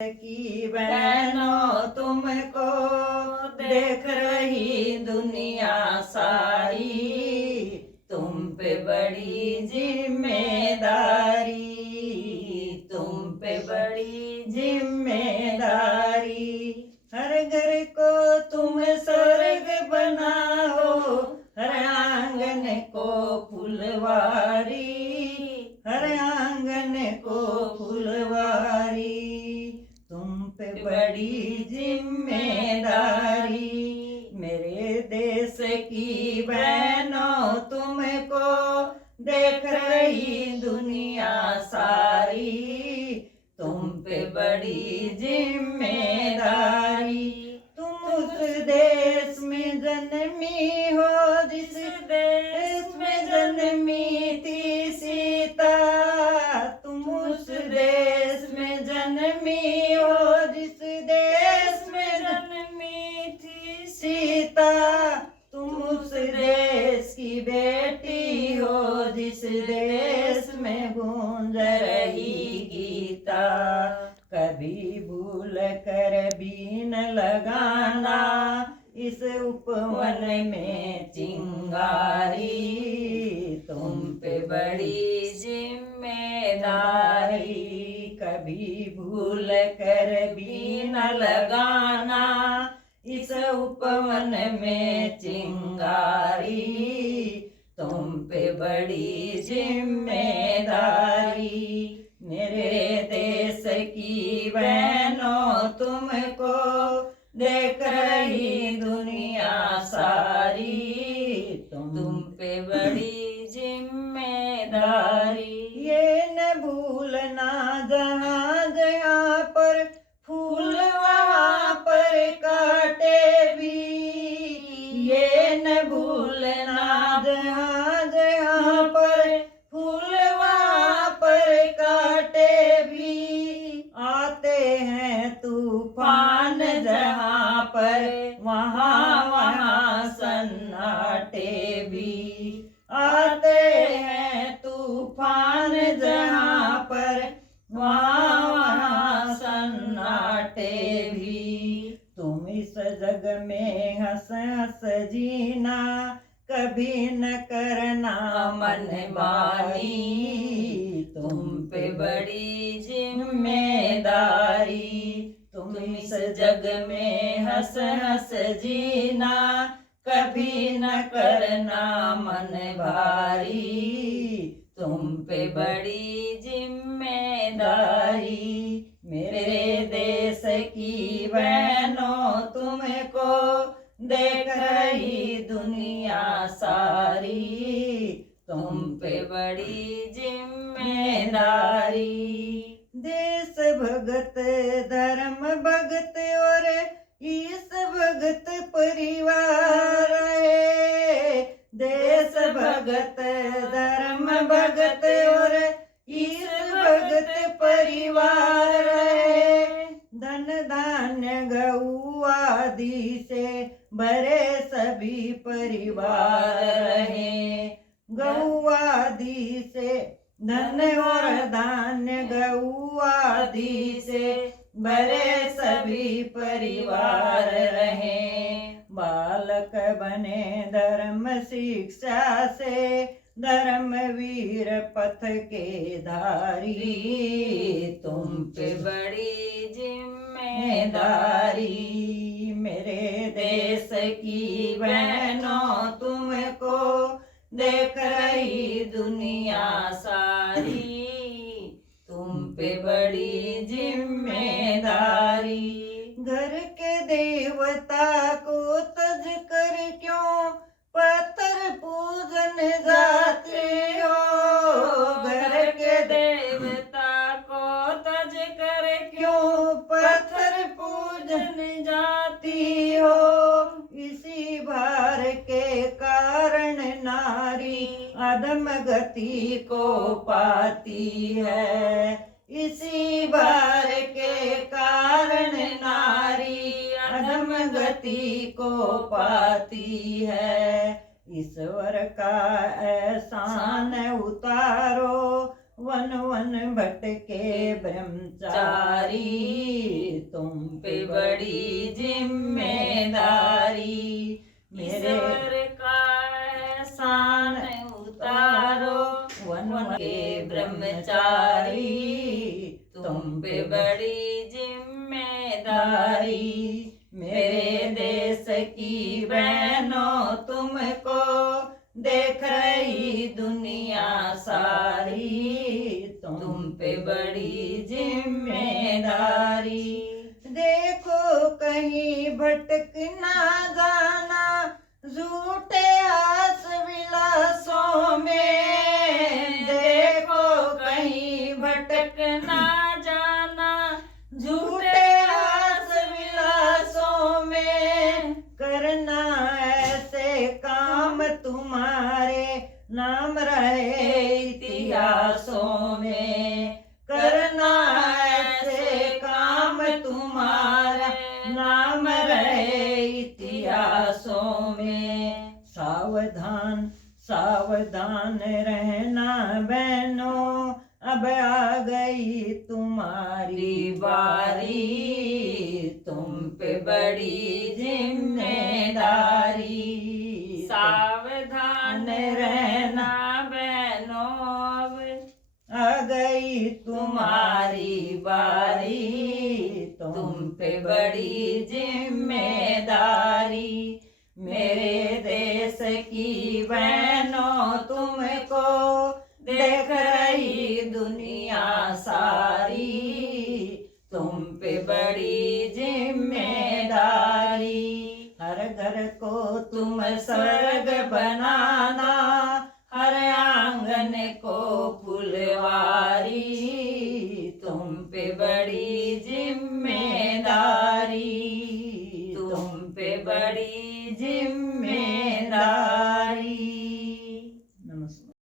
की बहनों तुमको देख रही दुनिया सारी, तुम पे बड़ी जिम्मेदारी, तुम पे बड़ी जिम्मेदारी। हर घर को तुम स्वर्ग बनाओ, हर आंगन को फुलवारी, हर आंगन को फुलवारी। तुम पे बड़ी जिम्मेदारी, मेरे देश की बहनों तुमको देख रही दुनिया सारी, तुम पे बड़ी जिम्मेदारी। तुम उस देश में जन्मी हो जिस देश में जन्मी थी सीता, तुम उस देश में जन्मी हो जिस देश में जन्मी थी सीता, तुम उस देश की बेटी हो जिस देश में गूंज रही गीता। कभी भूल कर भी न लगाना इस उपवन में चिंगारी, तुम पे बड़ी जिम्मेदारी। कभी भूल कर भी न लगाना इस उपवन में चिंगारी, तुम पे बड़ी जिम्मेदारी। मेरे देश की बहनों तुमको देख रही दुनिया सारी, तुम पे बड़ी जिम्मेदारी। ये न भूलना जहाँ जहाँ पर फूल वहाँ पर कांटे भी, ये न भूलना जहाँ जहाँ पर फूल वहाँ पर कांटे भी। आते हैं तूफान जहाँ पर वहाँ वहाँ सन्नाटे भी, आते हैं तूफान जहाँ पर वहाँ वहाँ सन्नाटे भी। तुम इस जग में हंस हंस जीना, कभी न करना मनमानी, तुम पे बड़ी जिम्मेदारी। तुम इस जग में हंस हंस जीना, कभी न करना मन भारी, तुम पे बड़ी जिम्मेदारी। मेरे देश की बहनों तुमको देख रही दुनिया सारी, तुम पे बड़ी जिम्मेदारी। देश भगत धर्म भगत और ईश भगत परिवार है, देश भगत धर्म भगत और ईश भगत परिवार है। धन धान्य गऊ आदि से भरे सभी परिवार रहे, गऊ आदि से धन और धान्य गऊ आदि से भरे सभी परिवार रहे। बालक बने धर्म शिक्षा से धर्मवीर पथ के धारी, तुम पे बड़ी जिम्मेदारी। मेरे देश की बहनों तुमको देख रही दुनिया सारी, तुम पे बड़ी जिम्मेदारी। घर के देवता को तज कर क्यों पत्थर पूजन जाते हो, घर के देवता को तज कर क्यों पत्थर पूजन जाती हो। इसी भार के कारण नारी अधम गति को पाती है, इसी भार के कारण नारी अधम गति को पाती है। ईश्वर का एहसान उतारो, वन वन भटके ब्रह्मचारी, तुम पे बड़ी जिम्मेदारी। ईश्वर का एहसान उतारो, वन वन के ब्रह्मचारी, तुम पे बड़ी जिम्मेदारी। मेरे देश की बहनों तुमको देख रही दुनिया सारी, तुम पे बड़ी जिम्मेदारी। देखो कहीं भटक ना जाना झूठे आस विलासों में, देखो कहीं भटक ना जाना झूठे आस विलासों में, करना ऐसे काम तुम्हारे नाम रहे इतिहासों में, करना ऐसे काम तुम्हारा नाम रहे इतिहासों में। सावधान सावधान रहना बहनों, अब आ गई तुम्हारी बारी, तुम पे बड़ी जिम्मेदारी। सावधान रहना बहनों, अब आ गई तुम्हारी बारी, तुम पे बड़ी जिम्मेदारी। मेरे देश की बहनों तुमको देख रही दुनिया सारी, तुम पे बड़ी जिम्मेदारी। हर घर को तुम स्वर्ग बनाना, हर आंगन को फुलवारी, तुम पे बड़ी जिम्मेदारी, तुम पे बड़ी जिम्मेदारी।